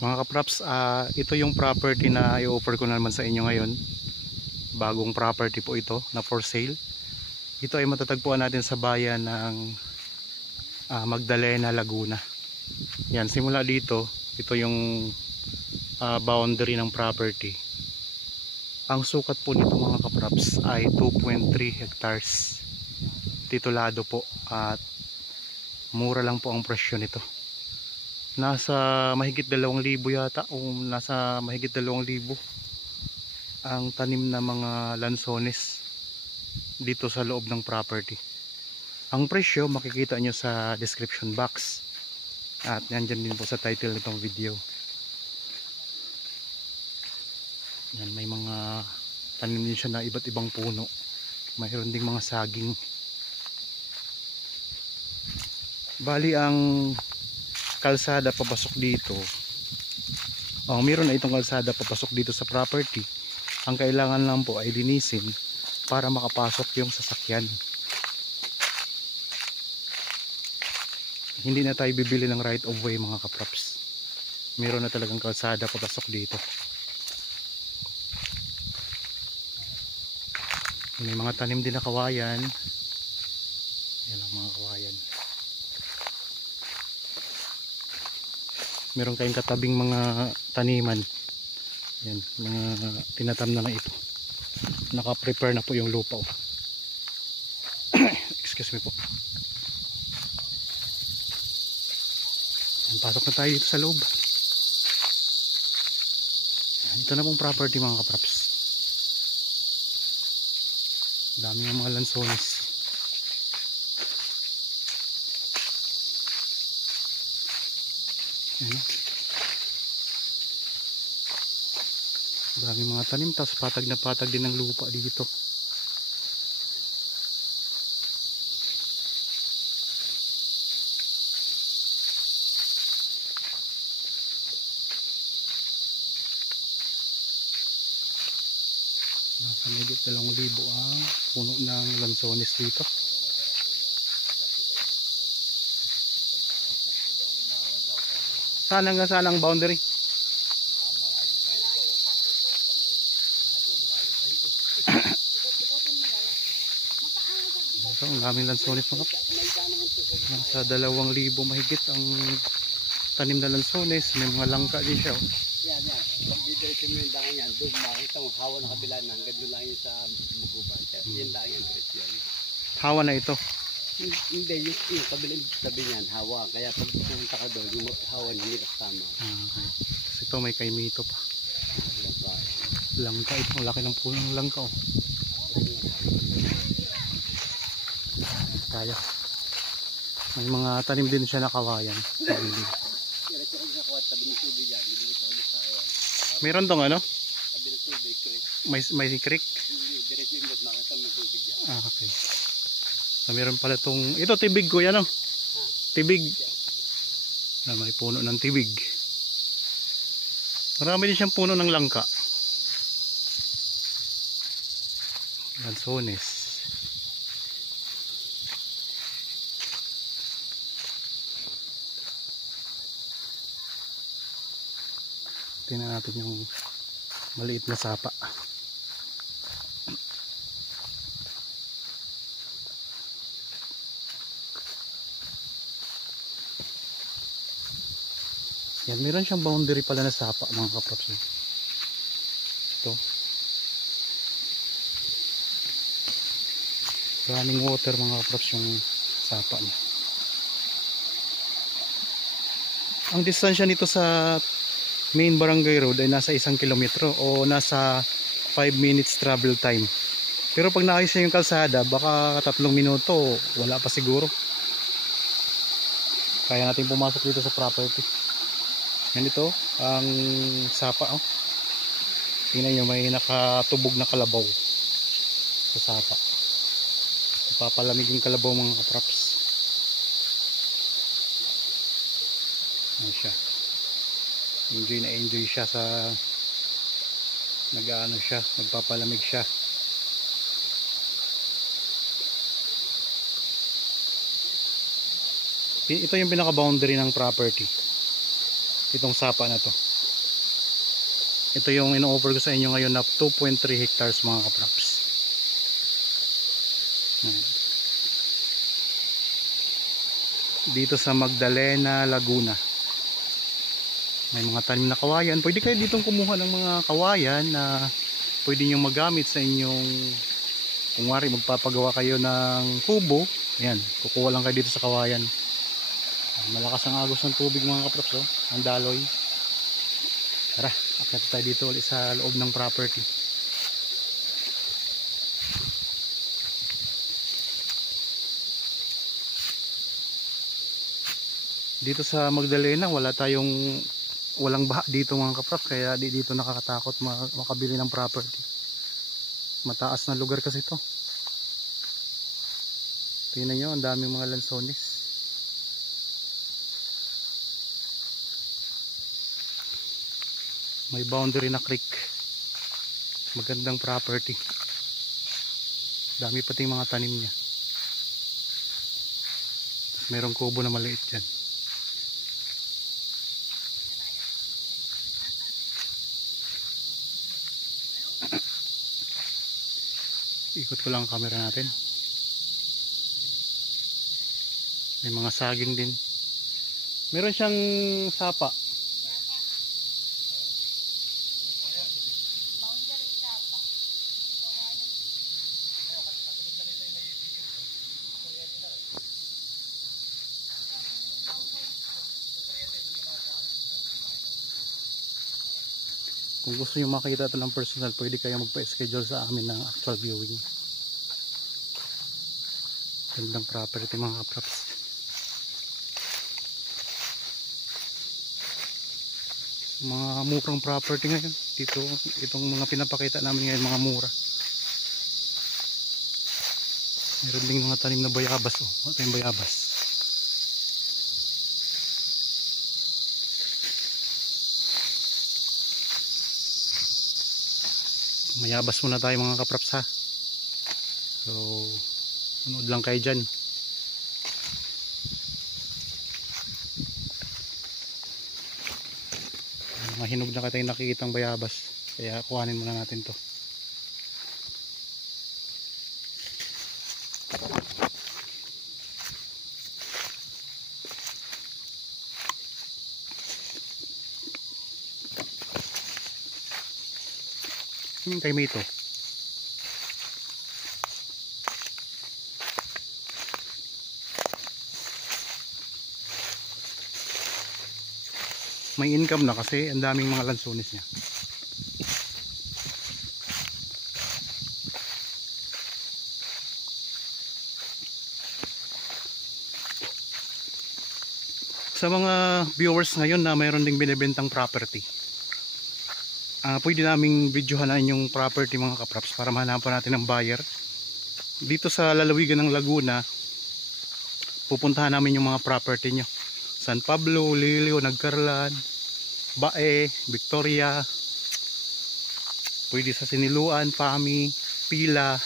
Mga kaprops, ito yung property na i-offer ko naman sa inyo ngayon. Bagong property po ito na for sale. Ito ay matatagpuan natin sa bayan ng Magdalena, Laguna. Yan, simula dito, ito yung boundary ng property. Ang sukat po nito mga kaprops ay 2.3 hectares. Titulado po at mura lang po ang presyo nito. Nasa mahigit 2,000 yata o nasa mahigit 2,000 ang tanim na mga lansones dito sa loob ng property. Ang presyo makikita nyo sa description box at nandyan din po sa title nitong video. Yan, may mga tanim din siya na iba't ibang puno. Mayroon ding mga saging. Bali ang kalsada papasok dito, meron na itong kalsada papasok dito sa property. Ang kailangan lang po ay linisin para makapasok yung sasakyan. Hindi na tayo bibili ng right of way mga kaprops. Meron na talagang kalsada papasok dito. May mga tanim din na kawayan. Yan ang mga kawayan. Meron kayong katabing mga taniman. Yan, mga tinatam na ito. Naka-prepare na po yung lupa. Excuse me po. Yan, pasok na tayo dito sa loob. Yan, ito na pong property mga kaprops. Dami ng mga lansones. Ayan. Maraming mga tanim, tapos patag na patag din ng lupa dito. Nasa medyo 2,000 ang puno ng lansones dito. Saan hanggang saan ang boundary? Ito, ang daming lansones mga kap. Nasa 2,000 mahigit ang tanim na lansones. May mga langka din siya. Yan. Pag-diretso mo yung daan yan, doon makita mo hawa ng kabila na hanggang doon lang yun sa Muguban. Yan lang yan, diretso yan. Hawa na ito. Hindi, yung tabi niyan, hawa. Kaya pag pumunta ka doon, yung hawa niya nila kasama. Okay. Tapos ito may kaimito pa. Langka ito. Laki ng puno ng langka. Tayo. May mga tanim din siya na kawayan. Meron tong ano? May creek? Okay. So, meron pala tong, ito tibig ko yan, tibig. May puno ng tibig. Marami din siyang puno ng langka. Lansones. Tingnan natin yung maliit na sapa. Yan, meron siyang boundary pala na sapa mga kaprops. Ito. Running water mga kaprops yung sapa niya. Ang distansya nito sa main barangay road ay nasa 1 kilometro o nasa 5 minutes travel time. Pero pag naayos na yung kalsada, baka 3 minuto, wala pa siguro. Kaya natin pumasok dito sa property. Yan ito, ang sapa. Tingnan nyo, may nakatubog na kalabaw sa sapa. Papalamig yung kalabaw mga kaprops. Ayan siya. Enjoy siya sa nag-aano siya, nagpapalamig siya. Ito yung pinaka boundary ng property, itong sapa na to. Ito yung ino-offer ko sa inyo ngayon na 2.3 hectares mga kaprops. Dito sa Magdalena, Laguna. May mga tanim na kawayan. Pwede kayo ditong kumuha ng mga kawayan na pwede nyo magamit sa inyong, kung wari magpapagawa kayo ng kubo. Ayan, kukuha lang kayo dito sa kawayan. Malakas ang agos ng tubig mga kaprops, oh. Ang daloy. Tara, akyat tayo dito ulit sa loob ng property. Dito sa Magdalena walang baha dito mga kaprops, kaya dito nakakatakot makabili ng property. Mataas na lugar kasi ito. Tingnan nyo, ang daming mga lansones. May boundary na creek. Magandang property. Dami pating mga tanim niya. Tapos merong kubo na maliit dyan. Ikot ko lang ang camera natin. May mga saging din. Meron siyang sapa. Kung gusto nyo makita ito ng personal, pwede kayo magpa-schedule sa amin ng actual viewing. Gandang property mga kaprops. Mga murang property ngayon dito, itong mga pinapakita namin ngayon, mga mura. Meron ding mga tanim na bayabas, oh. Ito yung bayabas. Mayabas muna tayo mga kaprops, ha. So manood lang kayo dyan. Mahinog na katay nakikitang bayabas, kaya kuhanin muna natin to. Kay may ito. May income na kasi ang daming mga lansones niya. Sa mga viewers ngayon na mayroon ding binibentang property, pwede naming videohan yung property mga kaprops para mahanapan natin ng buyer. Dito sa lalawigan ng Laguna, pupuntahan namin yung mga property nyo. San Pablo, Lilio, Nagcarlan, Bae, Victoria, pwede sa Siniluan, Pami, Pila,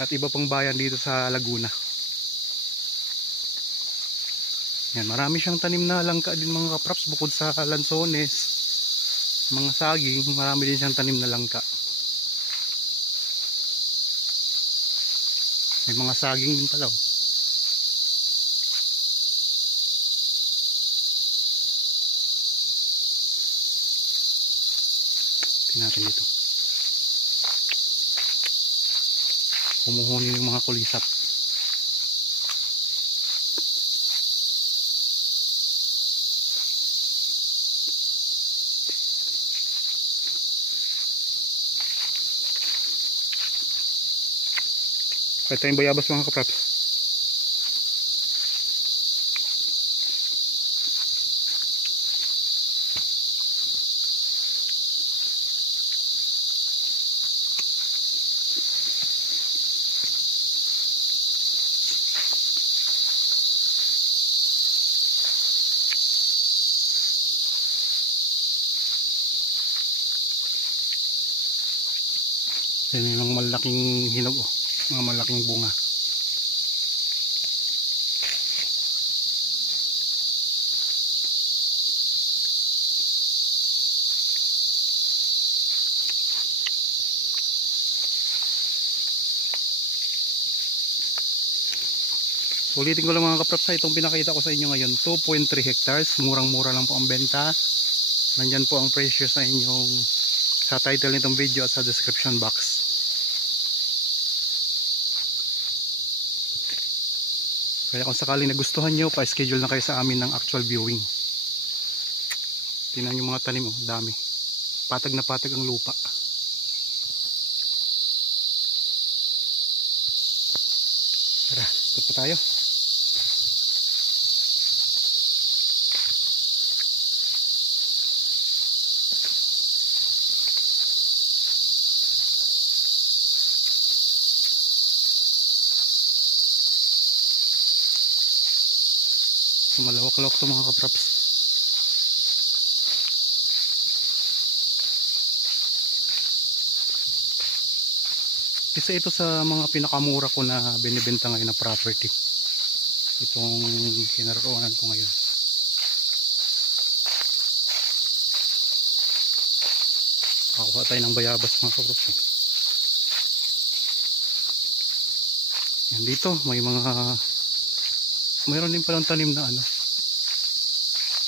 at iba pang bayan dito sa Laguna. Yan, marami siyang tanim na langka din mga kaprops, bukod sa lansones, mga saging, marami din siyang tanim na langka. May mga saging din pala, oh. Natin dito humuhunin yung mga kulisap. Kaya tayong bayabas mga kaprops. Yan yung malaking hinog, oh. Mga malaking bunga. Ulitin ko lang mga kapraps, itong pinakita ko sa inyo ngayon 2.3 hectares, murang-mura lang po ang benta. Nandyan po ang presyo sa inyong sa title nitong video at sa description box. Kaya kung sakaling nagustuhan nyo, pa-schedule na kayo sa amin ng actual viewing. Tingnan yung mga tanim, oh, dami. Patag na patag ang lupa. Tara, ikot pa tayo. So, malawak-lawak ito mga kapraps. Isa ito sa mga pinakamura ko na binibenta ngayon na property. Itong kinaroonan ko ngayon. Kakuha tayo ng bayabas mga kapraps. Yan dito may mayroon din palang tanim na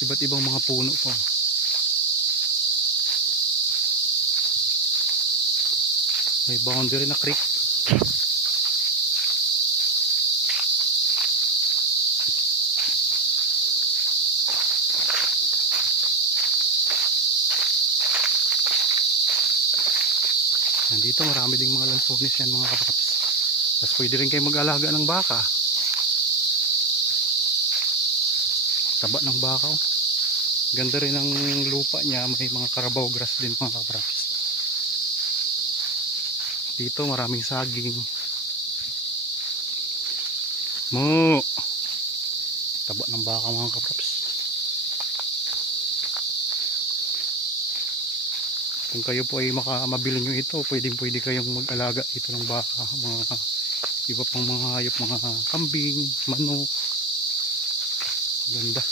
iba't ibang mga puno po. May boundary na creek. Nandito marami ding mga lansones yan mga kapaps. Tapos pwede rin kayo mag-alaga ng baka. Taba ng baka, oh. Ganda rin ang lupa niya, may mga carabao grass din mga kapraps. Dito maraming saging. Taba ng baka mga kapraps. Kung kayo po ay mabili nyo ito, pwede kayong mag-alaga dito ng baka, mga iba pang mga hayop, mga kambing, manok. Ganda.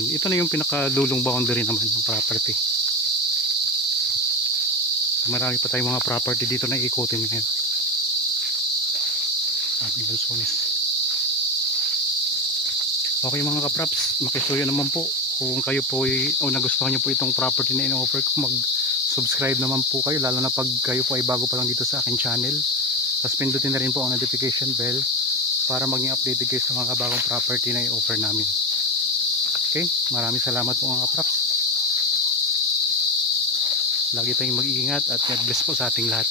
Ito na yung pinakadulong boundary naman ng property. Marami pa tayong mga property dito na ikutin ngayon. Aming lansones. Okay mga kapraps, makisuyo naman po. Kung kayo po nagustuhan nyo po itong property na in-offer ko, mag-subscribe naman po kayo. Lalo na pag kayo po ay bago pa lang dito sa aking channel. Tapos pindutin na rin po ang notification bell para maging updated kayo sa mga bagong property na i-offer namin. Okay, maraming salamat po mga kapraps. Lagi tayong mag-iingat at God bless po sa ating lahat.